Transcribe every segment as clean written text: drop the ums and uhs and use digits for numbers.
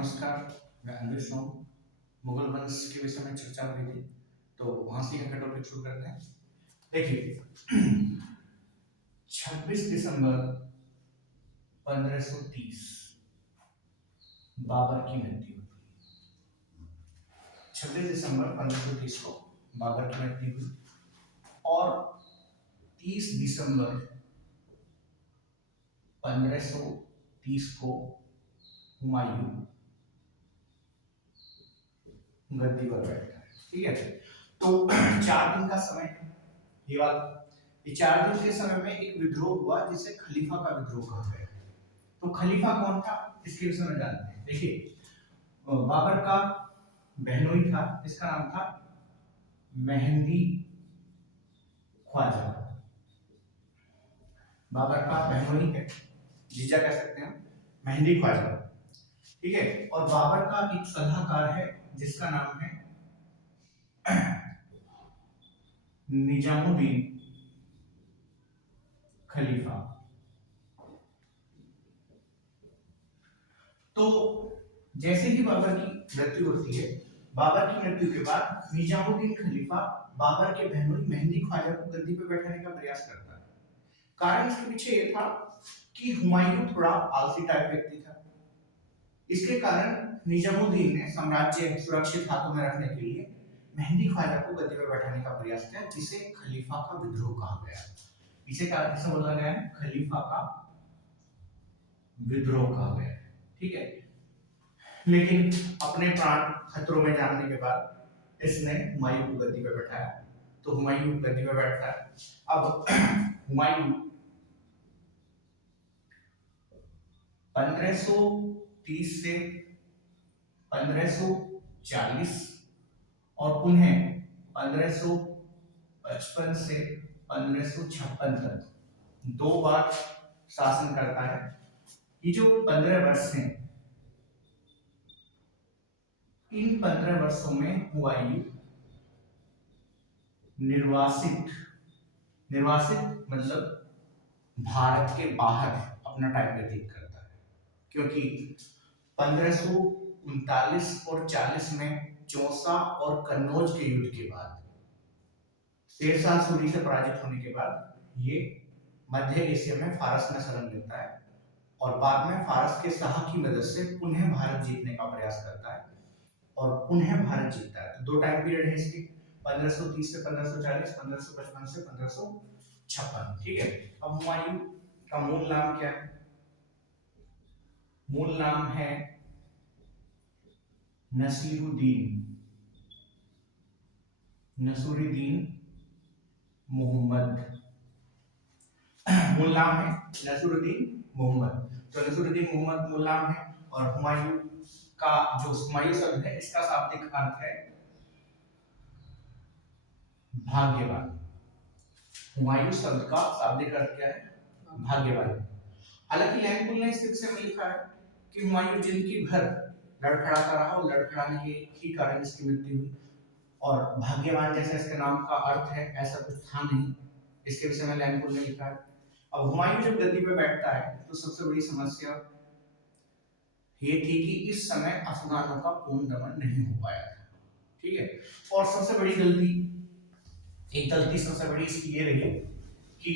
नमस्कार। मैं अन्वेष हूँ। मुगल वंश के विषय में चर्चा हो रही थी, तो वहां से का टॉपिक शुरू करते हैं। देखिए, 26 दिसंबर 1530 बाबर की मृत्यु हुई। 26 दिसंबर 1530 को बाबर की मृत्यु हुई और 30 दिसंबर 1530 को हुमायूं गद्दी पर बैठा है। ठीक है, तो 4 दिन का समय ये वाला, ये 4 दिन के समय में एक विद्रोह हुआ जिसे खलीफा का विद्रोह कहा गया। तो खलीफा कौन था इसके विषय में जानते हैं। देखिए, बाबर का बहनोई था, इसका नाम था मेहंदी ख्वाजा। बाबर का बहनोई है, जीजा कह सकते हैं, मेहंदी ख्वाजा। ठीक है, और बाबर का एक सलाहकार है जिसका नाम है निजामुद्दीन खलीफा। तो जैसे ही बाबर की मृत्यु होती है, बाबर की मृत्यु के बाद निजामुद्दीन खलीफा बाबर के बहनोई मेहंदी ख्वाजा को गद्दी पर बैठाने का प्रयास करता है। कारण इसके पीछे यह था कि हुमायूं थोड़ा आलसी टाइप व्यक्ति था। इसके कारण निजामुद्दीन ने साम्राज्य सुरक्षित हाथों में रखने के लिए मेहंदी ख्वाजा को गद्दी पर बैठाने का प्रयास किया, जिसे खलीफा का विद्रोह कहा गया। इसे किसे बोला गया है? खलीफा का विद्रोह कहा गया। ठीक है, लेकिन अपने प्राण खतरों में जानने के बाद इसने हुमायूं को गद्दी पर बैठाया। तो हुमायूं गद्दी पर बैठता है। अब हुमायूं 1530 से 1540 और उन्हें 1555 से 1556 तक 2 बार शासन करता है। ये जो 15 वर्ष हैं, इन 15 वर्षों में हुमायूं निर्वासित मतलब भारत के बाहर अपना टाइम व्यतीत करता है, क्योंकि 1539 और 40 में चौसा और कन्नौज के युद्ध के बाद, शेरशाह सूरी से पराजित होने के बाद ये मध्य एशिया में फारस में शरण लेता है और बाद में फारस के शाह की मदद से पुनः भारत जीतने का प्रयास करता है और पुनः भारत जीतता है। तो 2 टाइम पीरियड है इसके, 1530 से 1540, 1555 से 1556। ठीक है, अब हुमायूं का मूल नाम क्या है? मूल नाम है नसीरुद्दीन मोहम्मद। मूल नाम है नसीरुद्दीन मोहम्मद। तो नसीरुद्दीन मोहम्मद मूल नाम है। और हुमायूं का जो हुमायूं शब्द है, इसका शाब्दिक अर्थ है भाग्यवान। हुमायूं शब्द का शाब्दिक अर्थ क्या है? भाग्यवान। हालांकि लैंकुल ने इस विषय में लिखा है कि हुमायूं जिंदगी भर लड़खड़ाता रहा और लड़खड़ाने के ही कारण इसकी मृत्यु हुई, और भाग्यवान जैसा इसके नाम का अर्थ है ऐसा कुछ था नहीं। इसके विषय में लैंकुल ने लिखा है। अब हुमायूं जब गद्दी पे बैठता है तो सबसे बड़ी समस्या ये थी कि इस समय अफगानों का पूर्ण दमन नहीं हो पाया था। ठीक है, और सबसे बड़ी गलती सबसे बड़ी इसकी ये रही कि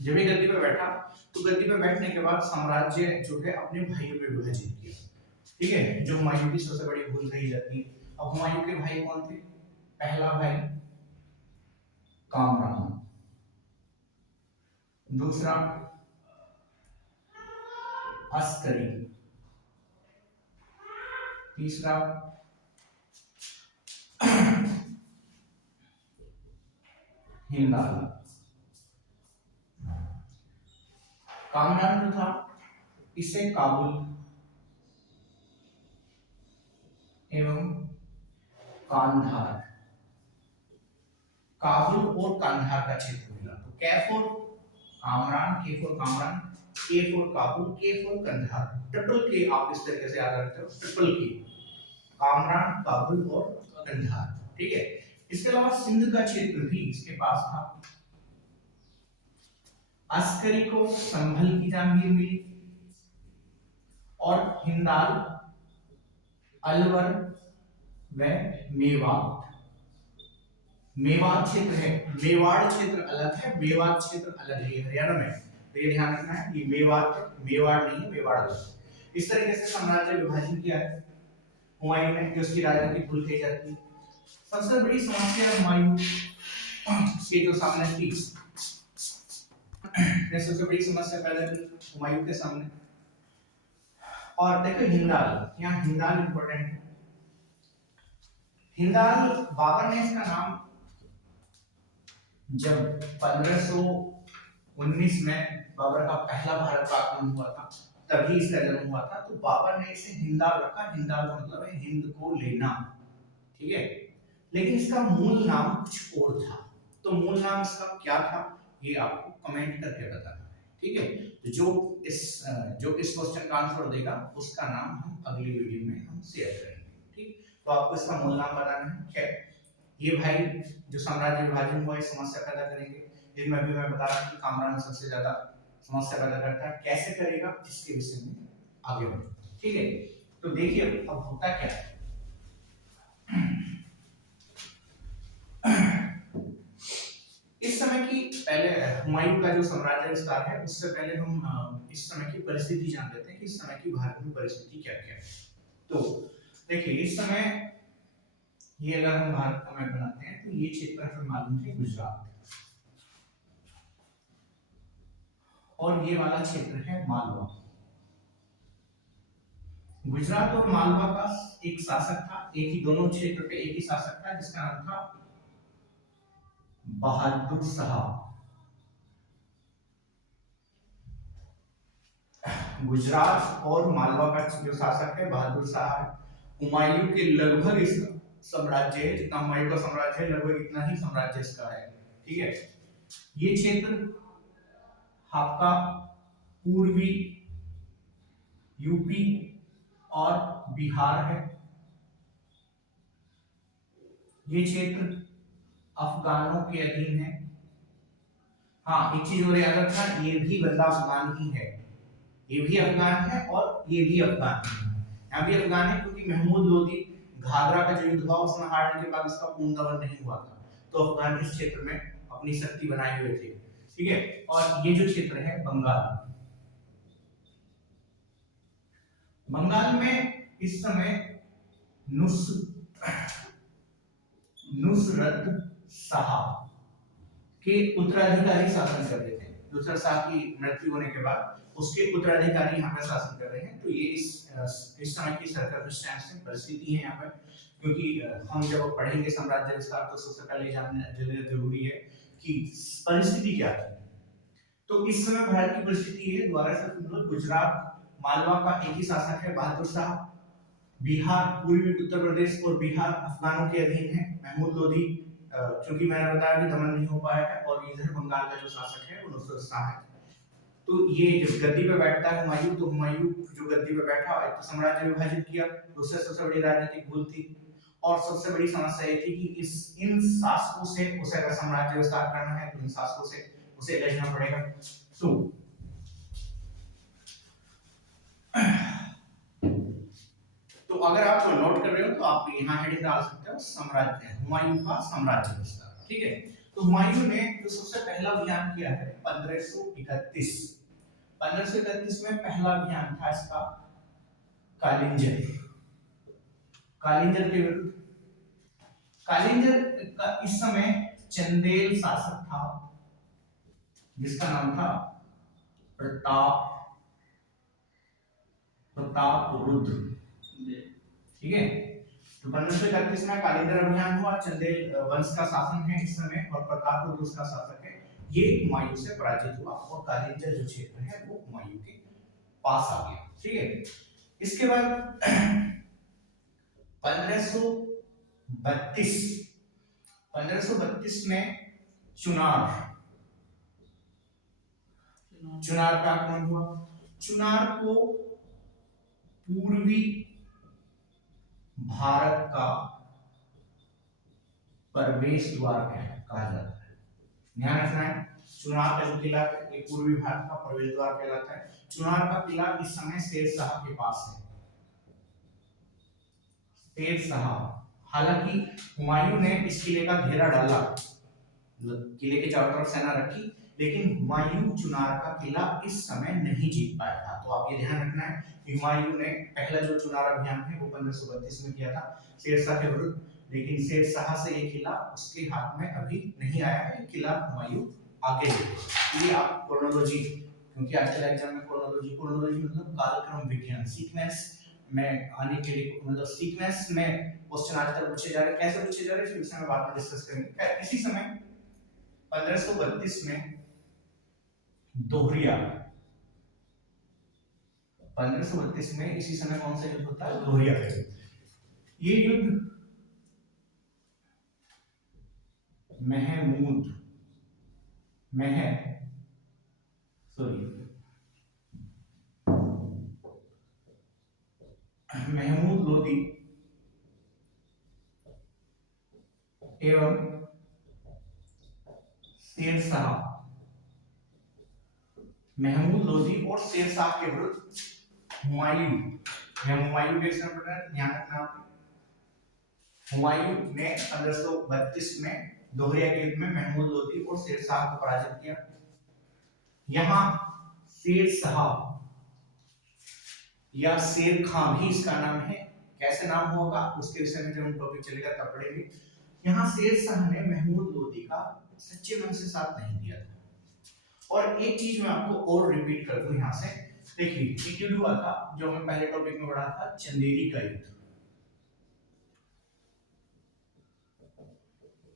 जब ये गद्दी पे बैठा तो गद्दी पे बैठने के बाद साम्राज्य जो है अपने भाइयों में विभाजित किया। ठीक है, जो हुमायूं की सबसे बड़ी भूल कही जाती है। अब हुमायूं के भाई कौन थे? पहला भाई कामरान, दूसरा अस्करी, तीसरा हिंदाल। कामरान जो था इसे काबुल एवं कांधार, काबुल और कांधार का क्षेत्र मिला। तो कैफ और कामरान, के फॉर कामरान, के फॉर काबुल, के फॉर कंधार। ट्रिपल के आप इस तरीके से याद रखते हो, ट्रिपल के, कामरान, काबुल और कंधार। ठीक है, इसके अलावा सिंध का क्षेत्र भी इसके पास था। अस्करी को संभल की जहांगीर मिली और हिंदाल अलवर व मेवाड़। मेवाड़ क्षेत्र है, मेवाड़ क्षेत्र अलग है, मेवाड़ क्षेत्र अलग है, हरियाणा में, तो ये ध्यान रखना है, ये मेवाड़ मेवाड़ नहीं है, मेवाड़ अलग। इस तरीके से साम्राज्य विभाजन किया है हुमायूं ने, कि उसकी राजनीति भूल गई जाती है। सबसे बड़ी समस्या हुमायूं के जो सामने थी, सबसे बड़ी समस्या पैदा की हुमायूं के सामने। और देखो हिंदाल, यहाँ हिंदाल इंपॉर्टेंट है। हिंदाल, बाबर ने इसका नाम जब 1519 में बाबर का पहला भारत पर आक्रमण हुआ था, तभी इसका जन्म हुआ था, तो बाबर ने इसे हिंदाल रखा। हिंदाल का मतलब है हिंद को लेना, ठीक है। लेकिन इसका मूल नाम कुछ और था, तो मूल नाम इसका क्या था ये आपको कमेंट करके बताना है, ठीक है। तो जो इस क्वेश्चन का आंसर देगा उसका नाम हम अगली वीडियो में हम शेयर करेंगे, ठीक। तो आपको इसका मूल नाम बताना है, क्या ये भाई जो साम्राज्य विभाजन हुआ, इस समस्या पैदा करेंगे। इसमें अभी मैं बता रहा हूं कि कामरान सबसे ज्यादा समस्या पैदा करता है, कैसे करेगा इसके विषय में आगे बढ़ो, ठीक है। तो देखिए अब होता क्या है, इस समय की पहले हुमायूं का जो साम्राज्य विस्तार है, उससे पहले हम इस समय की परिस्थिति जान लेते हैं कि इस समय की भारत में परिस्थिति क्या क्या है। तो देखिए इस समय ये अगर हम भारत का मैप बनाते हैं तो ये क्षेत्र हमें मालूम है गुजरात, और ये वाला क्षेत्र है मालवा। गुजरात और मालवा का एक शासक था, एक ही, दोनों क्षेत्र पे एक ही शासक था जिसका नाम था बहादुर शाह। गुजरात और मालवा का जो शासक है बहादुर शाह है। हुमायूं के लगभग इस साम्राज्य है, जितना हुमायूं का साम्राज्य है लगभग इतना ही साम्राज्य इसका है, ठीक है। ये क्षेत्र आपका पूर्वी यूपी और बिहार है। ये क्षेत्र अफगानों के अधीन है। हाँ एक चीज और याद रखना, ये भी बंदा अफगान ही है, ये भी अफगान है और ये भी अफगान है। यहाँ भी अफगान है क्योंकि महमूद लोदी घाघरा का जो युद्ध हुआ उसमें हारने के बाद उसका पूर्ण दमन नहीं हुआ था, तो अफगान इस क्षेत्र में अपनी शक्ति बनाए हुए थे, ठीक है। और ये जो क्षेत्र है बंगाल, बंगाल में इस समय नुसरत शाह के उत्तराधिकारी शासन कर रहे थे। नुसरत शाह की मृत्यु होने के बाद उसके उत्तराधिकारी यहाँ पर शासन कर रहे हैं। तो ये इस समय की सर्कमस्टेंस परिस्थिति है यहाँ पर, क्योंकि हम जब पढ़ेंगे साम्राज्य विस्तार तो सबसे पहले जानना जरूरी है कि परिस्थिति क्या थी। तो इस समय भारत की परिस्थिति है, द्वारा से गुजरात मालवा का एक ही शासक है बहादुर शाह। बिहार, पूर्वी उत्तर प्रदेश और बिहार अफगानों के अधीन है, महमूद लोदी क्योंकि मैंने बताया कि दमन नहीं हो पाया है। और इधर बंगाल का जो शासक है वो नुसरत शाह है। तो ये जब गद्दी पे बैठता है हुमायूं, तो हुमायूं जो गद्दी पे बैठा एक तो साम्राज्य विभाजित किया, दूसरे सबसे बड़ी राजनीतिक भूल थी, और सबसे बड़ी समस्या ये थी कि इन शासकों से उसे अगर साम्राज्य विस्तार करना है तो इन शासकों से उसे लड़ना पड़ेगा। तो अगर आप नोट कर रहे हो तो आप यहाँ हेडिंग डाल सकते हो साम्राज्य, हुमायूं का साम्राज्य विस्तार, ठीक है। तो हुमायूं ने जो सबसे पहला अभियान किया है 1531 में पहला अभियान था इसका कालिंजर के विरुद्ध। कालिंजर का इस समय चंदेल शासक था जिसका नाम था प्रताप रुद्र, ठीक है। तो 1531 में कालिंगर अभियान हुआ, चंदेल वंश का शासन है इस समय और प्रताप रुद्र उसका शासक है। ये हुमायूं से पराजित हुआ और कालिंगर जो क्षेत्र है वो हुमायूं के पास आ गया, ठीक है। इसके बाद 1532 में चुनार का आक्रमण हुआ। चुनार को पूर्वी भारत का प्रवेश द्वार कहा जाता है, ध्यान रखना है। चुनार का जो किला है ये पूर्वी भारत का प्रवेश द्वार कहलाता है। चुनार का किला इस समय शेरशाह के पास है। शेरशाह, हालांकि हुमायूं ने इस किले का घेरा डाला, किले के चारों तरफ सेना रखी, लेकिन हुमायूं चुनार का किला इस समय नहीं जीत पाया था। तो आप ये ध्यान रखना है कि हुमायूं ने पहला जो चुनार अभियान है वो 1532 में किया था शेरशाह के विरुद्ध, लेकिन शेरशाह से ये किला उसके हाथ में अभी नहीं आया है। किला हुमायूं आगे ले। ये आप क्रोनोलॉजी, क्योंकि आजकल एग्जाम में क्रोनोलॉजी मतलब कालक्रम विज्ञान, सीक्वेंस में आने के लिए, मतलब सीक्वेंस में क्वेश्चन आजकल पूछे जा रहे हैं। कैसे पूछे जा रहे हैं फिर से मैं बाद में डिस्कस करेंगे। इसी समय 1532 में दोहरिया, 1532 में इसी समय कौन सा युद्ध होता है? दोहरिया का युद्ध। ये युद्ध महमूद लोदी एवं शेरशाह, महमूद लोदी और शेरशाह के विरुद्ध हुमायूं के समय पढ़ रहे हैं, ध्यान रखना आपने। हुमायूं ने 1532 में दोहरिया के युद्ध में महमूद लोदी और शेरशाह को पराजित किया। यहाँ शेरशाह या शेर खां भी इसका नाम है। कैसे नाम होगा उसके विषय में जब हम टॉपिक चलेगा तब पढ़ेंगे। यहाँ शेरशाह ने महमूद लोदी का सच्चे मन से साथ नहीं दिया था। और एक चीज मैं आपको और रिपीट कर दूं यहाँ से, देखिए एक युद्ध हुआ था जो हमने पहले टॉपिक में पढ़ा था, चंदेरी का युद्ध,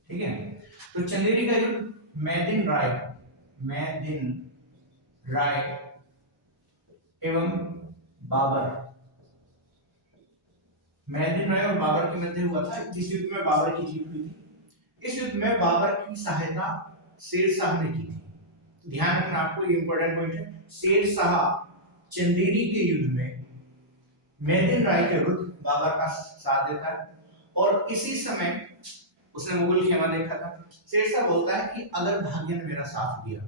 ठीक है। तो चंदेरी का युद्ध मैदिन राय एवं बाबर, मैदिन राय और बाबर के मध्य हुआ था, जिस युद्ध में बाबर की जीत हुई थी। इस युद्ध में बाबर की सहायता शेरशाह ने की थी। ध्यान रखना आपको, ये इंपॉर्टेंट पॉइंट है। शेरशाह चंदेरी के युद्ध में मैदिन राय के विरुद्ध बाबर का साथ देता है, और इसी समय उसने मुगल खेमा देखा था। शेरशाह बोलता है कि अगर भाग्य ने मेरा साथ दिया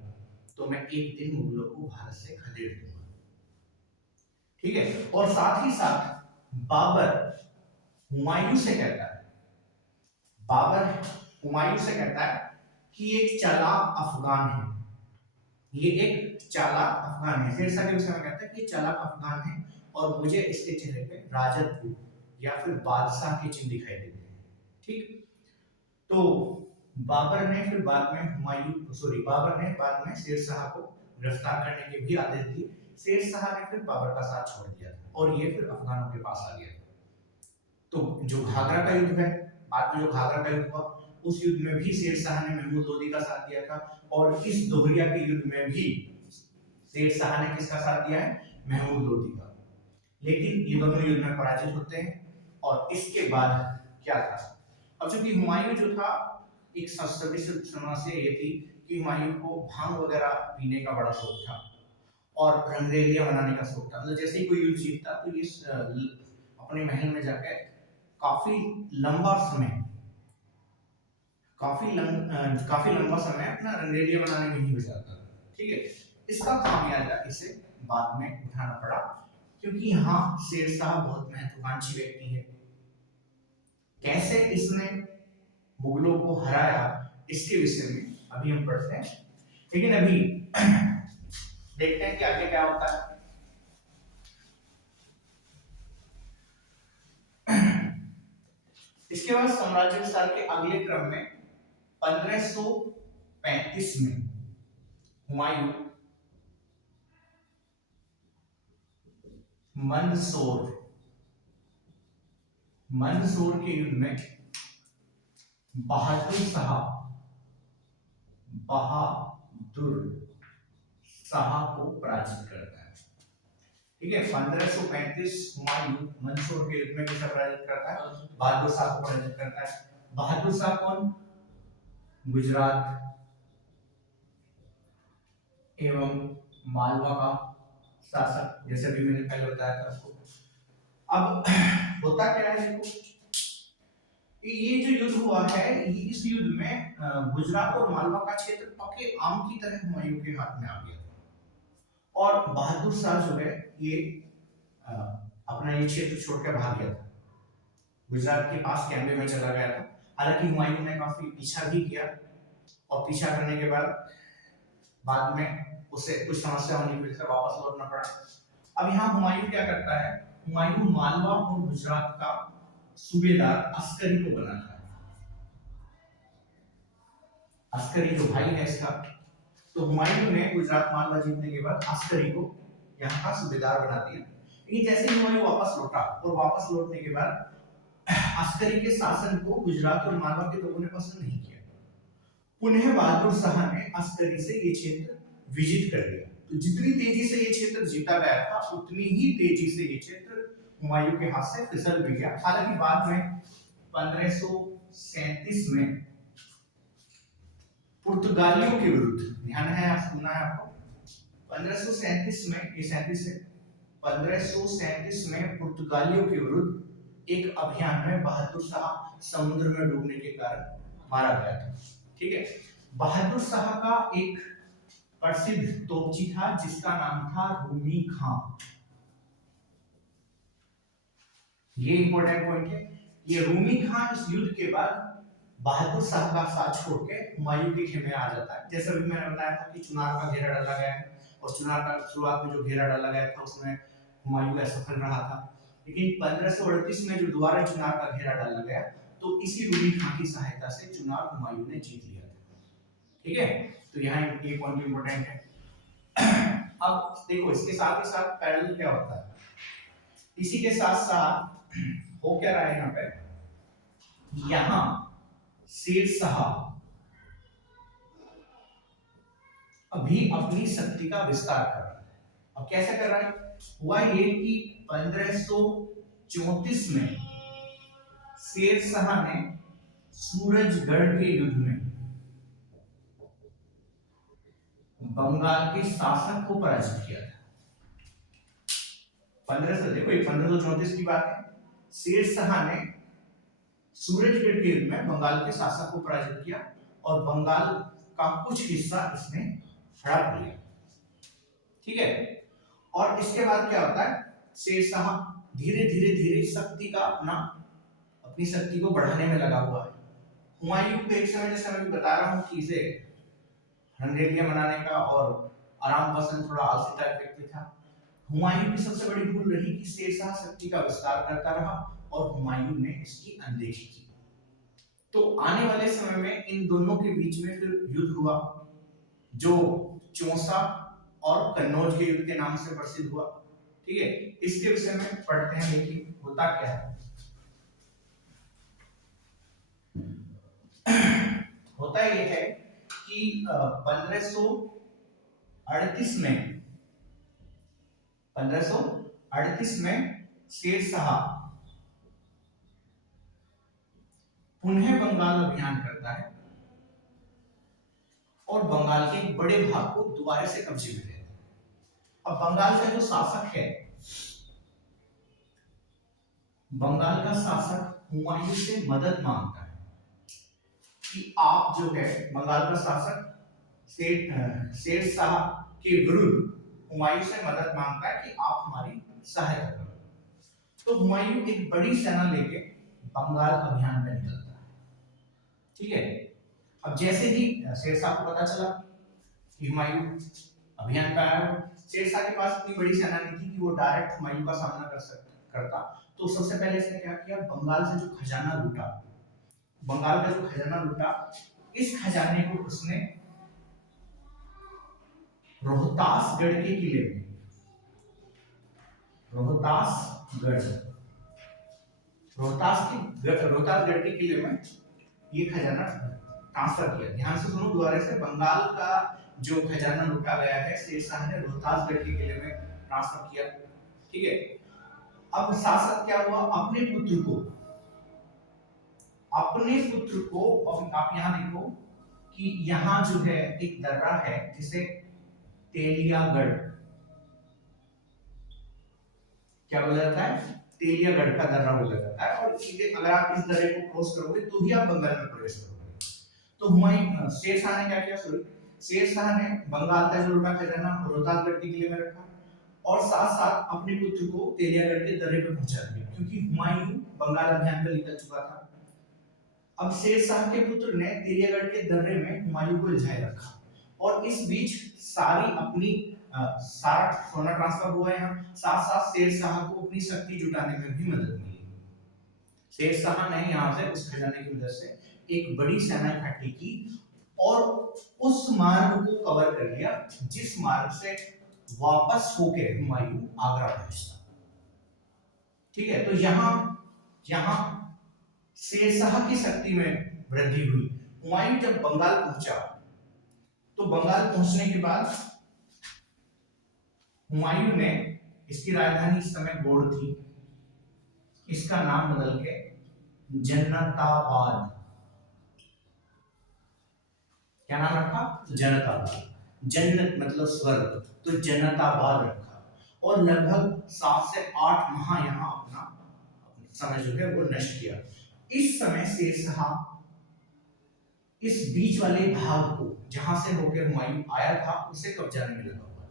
तो मैं एक दिन मुगलों को भारत से खदेड़ दूंगा, ठीक है। और साथ ही साथ बाबर हुमायूं से कहता है कि एक चालाक अफगान है, ये एक चालाक अफगान है। शेरशाह के विषय में कहता है कि चालाक अफगान है और मुझे इसके चेहरे पे राजत्व या फिर बादशाह के चिन्ह दिखाई देते हैं, ठीक। तो बाबर ने बाद में शेरशाह को गिरफ्तार करने के भी आदेश दिए। शेरशाह ने फिर बाबर का साथ छोड़ दिया और ये फिर अफगानों के पास आ गया। तो जो घाघरा का युद्ध है, बाद में जो घाघरा का युद्ध हुआ, उस युद्ध में भी शेरशाह ने महमूद लोदी का साथ दिया था, और इस दोहरिया के युद्ध में भी शेरशाह ने किसका साथ दिया है? महमूद लोदी का। लेकिन ये दोनों युद्ध में पराजित होते हैं। और इसके बाद क्या था? अब चूंकि हुमायूं जो था, एक समस्या ये थी कि हुमायूं को भांग वगैरह पीने का बड़ा शौक था और रंगरेलियां बनाने का शौक था। मतलब जैसे ही कोई युद्ध जीतता तो ये अपने महल में जाकर काफी लंबा समय अपना रंगरेलियां बनाने में ही गुजारता था, ठीक है। इसका खामियाजा इसे बाद में उठाना पड़ा, क्योंकि यहाँ शेरशाह बहुत महत्वाकांक्षी व्यक्ति है। कैसे इसने मुगलों को हराया इसके विषय में अभी हम पढ़ते हैं, लेकिन अभी देखते हैं कि आगे क्या होता है। इसके बाद साम्राज्य विस्तार के अगले क्रम में 1535 में हुमायूं मंदसौर के युद्ध में बहादुर शाह को पराजित करता है, ठीक है। 1535 हुमायूं मंदसौर के युद्ध में किसे पराजित करता है? बहादुर शाह को पराजित करता है। बहादुर शाह कौन? गुजरात एवं मालवा का शासक, जैसे भी मैंने पहले बताया था आपको। अब होता क्या है, देखो ये जो युद्ध हुआ है, इस युद्ध में गुजरात और मालवा का क्षेत्र पके आम की तरह हुमायूं के हाथ में आ गया था और बहादुर शाह जो है ये अ, अपना ये क्षेत्र छोड़कर भाग गया था, गुजरात के पास कैम्बे में चला गया था। हालांकि हुमायूं ने काफी पीछा भी किया और पीछा करने के बाद में उसे कुछ समस्या होने की वजह से वापस लौटना पड़ा। अब यहाँ हुमायूं क्या करता है, हुमायूं मालवा और गुजरात का सूबेदार अस्करी को बनाता है। अस्करी जो भाई है इसका, तो हुमायूं ने गुजरात मालवा जीतने के बाद अस्करी को यहाँ का सूबेदार बना दिया। लेकिन जैसे ही हुमायूं वापस लौटा और वापस लौटने के बाद अस्करी के शासन को गुजरात और मालवा के लोगों ने पसंद नहीं किया। पुनः बहादुर शाह ने अस्करी से ये क्षेत्र विजित कर लिया। तो जितनी तेजी से ये क्षेत्र जीता गया था, उतनी ही तेजी से ये क्षेत्र हुमायूं के हाथ से फिसल भी गया। हालांकि बाद में 1537 में पुर्तगालियों के विरुद्ध, ध्यान है आप, सुनना है आपको, 1537 में, ये 37 है, 1537 में पुर्तगालियों के विरुद्ध एक अभियान में बहादुर शाह समुद्र में डूबने के कारण मारा गया था। ठीक है, बहादुर शाह का एक प्रसिद्ध तोपची था जिसका नाम था रूमी खां। ये इंपॉर्टेंट पॉइंट है। ये रूमी खां इस युद्ध के बाद बहादुर शाह का साथ छोड़ के हुमायूं के खेमे आ जाता है। जैसे अभी मैंने बताया था कि चुनार का घेरा डाला गया है और चुनार का शुरुआत में जो घेरा डाला गया था उसमें हुमायूं असफल रहा था, लेकिन 1538 में जो दोबारा चुनार का घेरा डाला गया तो इसी रूमी खां की सहायता से चुनार हुमायूं ने जीत लिया था। ठीक है, तो यहाँ ये पॉइंट इंपॉर्टेंट है। अब देखो इसके साथ ही साथ पैरेलल क्या होता है, इसी के साथ साथ हो क्या रहा है यहाँ पे, यहाँ शेर शाह अभी अपनी शक्ति का विस्तार कर रहा है। अब कैसे कर रहा है, हुआ ये कि 1534 में शेर शाह ने सूरजगढ़ के युद्ध में बंगाल के शासक को पराजित किया था। 1534 की बात है, शेर शाह ने सूरजगढ़ के युद्ध में बंगाल के शासक को पराजित किया और बंगाल का कुछ हिस्सा इसने हड़प लिया। ठीक है, और इसके बाद क्या होता है, शेर शाह धीरे धीरे शक्ति का अपनी शक्ति को बढ़ाने में लगा हुआ है। हुमायूं को एक समय, जैसे मैं बता रहा हूँ कि इसे रंगरेलियां मनाने का और आराम पसंद, थोड़ा आलसी टाइप व्यक्ति था। हुमायूं की सबसे बड़ी भूल रही कि शेर शाह शक्ति का विस्तार करता रहा और हुमायूं ने इसकी अनदेखी की। तो आने वाले समय में इन दोनों के बीच में फिर युद्ध हुआ जो चौसा और कन्नौज के युद्ध के नाम से प्रसिद्ध हुआ। ठीक है, इसके विषय में पढ़ते हैं, देखिए होता क्या है। होता यह है कि 1538 में शेर शाह पुनः बंगाल अभियान करता है और बंगाल के एक बड़े भाग को दोबारा से कब्जे में लेता है। अब बंगाल का जो शासक है, बंगाल का शासक हुमायूं से मदद मांगता है कि आप जो है, बंगाल का शासक शेर शाह के विरुद्ध हुमायूं से मदद मांगता है कि आप हमारी सहायता करो। तो हुमायूं एक बड़ी सेना लेके बंगाल अभियान में निकलता है। ठीक है, अब जैसे ही शेर शाह को पता चला कि हुमायूं अभियान पर आया, शेर शाह के पास इतनी बड़ी सेना नहीं थी कि वो डायरेक्ट हुमायूं का सामना करता। तो सबसे पहले इसने क्या किया, बंगाल से जो खजाना लूटा, इस खजाने को उसने रोहतासगढ़ के किले में, रोहतासगढ़ के किले में ये खजाना ट्रांसफर किया। ध्यान से सुनो दोबारा से, बंगाल का जो खजाना लूटा गया है शेर शाह ने रोहतासगढ़ के किले में ट्रांसफर किया। ठीक है, अब शासक क्या हुआ, अपने पुत्र को आप यहाँ देखो कि यहाँ जो है एक दर्रा है जिसे तेलियागढ़ क्या बोला जाता है, तेलियागढ़ का दर्रा बोला जाता है, और सीधे अगर आप इस दर्रे को क्रॉस करोगे तो ही आप बंगाल में प्रवेश करोगे। तो हुमायूं शेर शाह ने क्या किया, सॉरी, शेर शाह ने बंगाल का जो लूटा खजाना रोहतास गढ़ के किले में रखा, और साथ साथ अपने पुत्र को तेलियागढ़ के दर्रे पर पहुंचा दिया, क्योंकि हुमायूं बंगाल अभियान पर निकल चुका था। अब शेर शाह के पुत्र ने तेलियागढ़ के दर्रे में हुमायूं को इल्जाए रखा, और इस बीच सारी अपनी सारा सोना ट्रांसफर हुआ यहाँ, साथ साथ शेर शाह को अपनी शक्ति जुटाने में भी मदद मिली। शेर शाह ने यहाँ से उस खजाने की मदद से एक बड़ी सेना इकट्ठी की और उस मार्ग को कवर कर लिया जिस मार्ग से वापस होके हुमायूं आगरा पहुंचता। ठीक है, तो यहाँ शेर शाह की शक्ति में वृद्धि हुई। हुमायूं जब बंगाल पहुंचा तो बंगाल पहुंचने के बाद हुमायूं ने, इसकी राजधानी इस समय गौड़ थी, इसका नाम बदल के जनताबाद, क्या नाम रखा, जनताबाद। जन्नत मतलब स्वर्ग, तो जनताबाद रखा, और लगभग 7 से 8 माह यहाँ अपना समय जो है वो नष्ट किया। इस समय शेर शाह इस बीच वाले भाग को जहां से होकर हुमायूं आया था उसे कब्जाने में लगा हुआ था।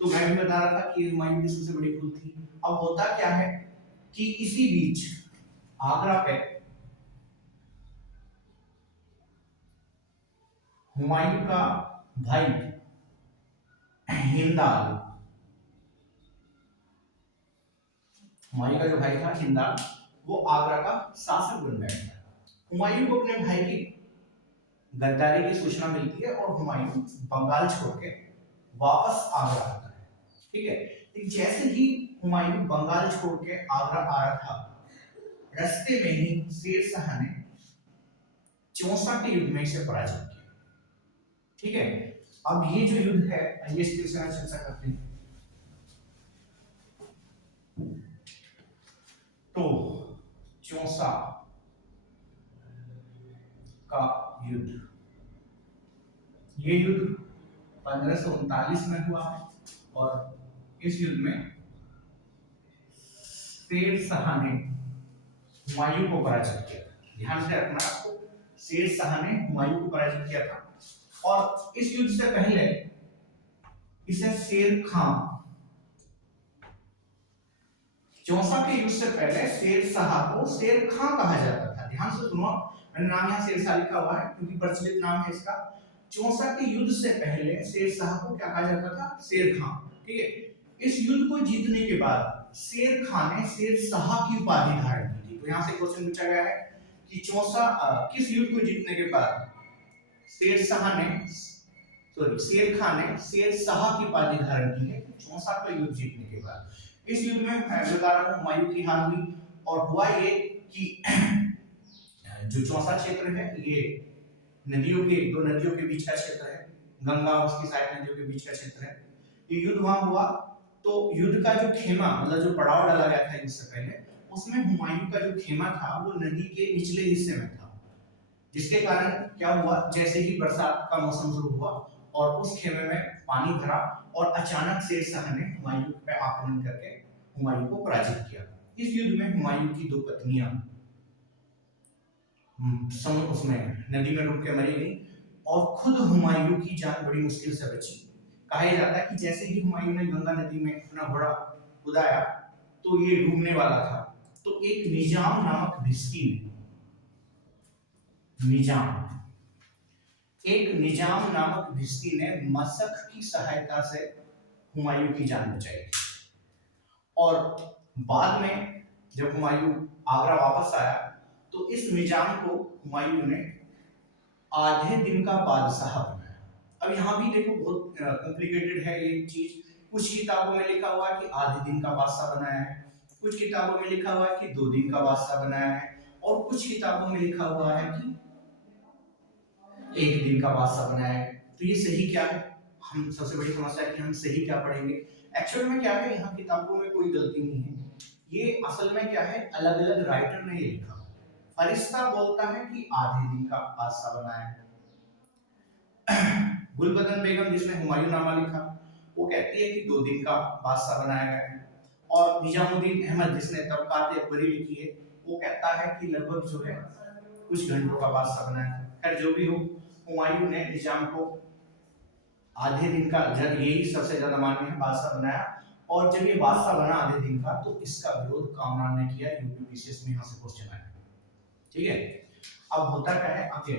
तो मैं भी बता रहा था कि हुमायूं की सबसे बड़ी भूल थी। अब होता क्या है कि इसी बीच आगरा पे हुमायूं का भाई हिंदाल, हुमायूं का जो भाई था हिंदाल, वो आगरा का शासक बन गया था। हुमायूं को अपने भाई की गद्दारी की सूचना मिलती है और हुमायूं बंगाल छोड़ के वापस आगरा आता है। ठीक है, जैसे ही हुमायूं बंगाल छोड़ के आगरा आ रहा था, रास्ते में ही शेर शाह ने चौसा के युद्ध में इसे पराजित किया। ठीक है, अब ये जो युद्ध है ये इसके से चर्चा करते हैं। तो चौसा का युद्ध, ये युद्ध 1539 में हुआ है, और इस युद्ध में शेर शाह ने हुमायूं को पराजित किया। ध्यान से रखना आपको, शेर शाह ने हुमायूं को पराजित किया था, और इस युद्ध से पहले इसे शेर खां, चौसा के युद्ध से पहले शेर शाह को शेर खां कहा जाता था। ध्यान से सुनो, मैंने नाम यहाँ शेर शाह लिखा हुआ है क्योंकि प्रचलित नाम है इसका। चौसा के युद्ध से पहले शेर शाह को क्या कहा जाता था, शेर खां। ठीक है, इस युद्ध को जीतने के बाद शेर खां ने शेर शाह की उपाधि धारण की थी। तो यहाँ से क्वेश्चन पूछा गया है कि चौसा किस युद्ध को जीतने के बाद शेर खां ने शेर शाह की उपाधि धारण की है, चौसा का युद्ध जीतने के बाद। इस युद्ध में बता रहा हूं हुमायूं की हार हुई, और हुआ ये कि जो चौसा क्षेत्र है ये दो नदियों के बीच का क्षेत्र है, गंगा और उसकी सहायक नदियों के बीच का क्षेत्र है। ये युद्ध वहां हुआ, तो युद्ध का जो खेमा मतलब जो पड़ाव डाला गया था इससे पहले, उसमें हुमायूं का जो खेमा था वो नदी के निचले हिस्से में था, जिसके कारण क्या हुआ, जैसे ही बरसात का मौसम शुरू हुआ और उस खेमे में पानी भरा, और अचानक शेर शाह ने हुमायूं पर आक्रमण करके हुमायूं को पराजित किया। इस युद्ध में हुमायूं की 2 पत्नियां उसमें नदी में डूब के मरी गई, और खुद हुमायूं की जान बड़ी मुश्किल से बची। कहा जाता है कि जैसे ही हुमायूं ने गंगा नदी में अपना घोड़ा कुदाया तो ये डूबने वाला था, तो एक निजाम नामक भिस्की ने मशक की सहायता से हुमायूं की जान बचाई थी। और बाद में जब हुमायूं आगरा वापस आया तो इस निजाम को हुमायूं ने आधे दिन का बादशाह बनाया। अब यहाँ भी देखो बहुत कॉम्प्लिकेटेड है ये चीज। कुछ किताबों में लिखा हुआ है कि आधे दिन का बादशाह बनाया है, कुछ किताबों में लिखा हुआ है कि 2 दिन का बादशाह बनाया है, और कुछ किताबों में लिखा हुआ है कि 1 दिन का बादशाह बनाया है। तो ये सही क्या है, हम सबसे बड़ी समस्या है कि हम सही क्या पढ़ेंगे। एक्चुअल में क्या है, यहाँ किताबों में कोई गलती नहीं है, ये असल में क्या है, अलग अलग राइटर ने ये लिखा। फरिश्ता बोलता है कि आधे दिन का बादशाह बनाया है, गुलबदन बेगम जिसने हुमायूं नामा लिखा वो कहती है कि 2 दिन का बादशाह बनाया गया है, और निजामुद्दीन अहमद जिसने तबकात बरी लिखी है वो कहता है कि लगभग जो है कुछ घंटों का बादशाह बनाया। खैर जो भी हो, हुमायूं ने निजाम को आधे दिन का यही सबसे ज्यादा मान्य है बादशाह बनाया। और जब ये बादशाह बना आधे दिन का तो इसका विरोध कामरान ने किया। यूपीपीसीएस में यहाँ से क्वेश्चन आया, ठीक है। अब होता क्या है आगे,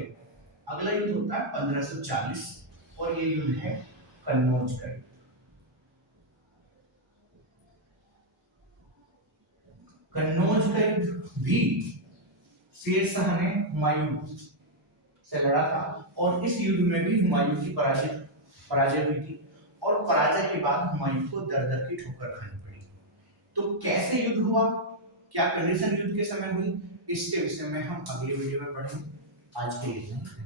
अगला युद्ध होता है 1540 और ये युद्ध है कन्नौज का युद्ध। कन्नौज का युद्ध भी शेर शाह ने हुमायूं से लड़ा था और इस युद्ध में भी हुमायूं की पराजय हुई थी और पराजय के बाद हुमायूं को दर दर की ठोकर खानी पड़ी। तो कैसे युद्ध हुआ, क्या कंडीशन युद्ध के समय हुई, इसके विषय में हम अगले वीडियो में पढ़ेंगे। आज के लिए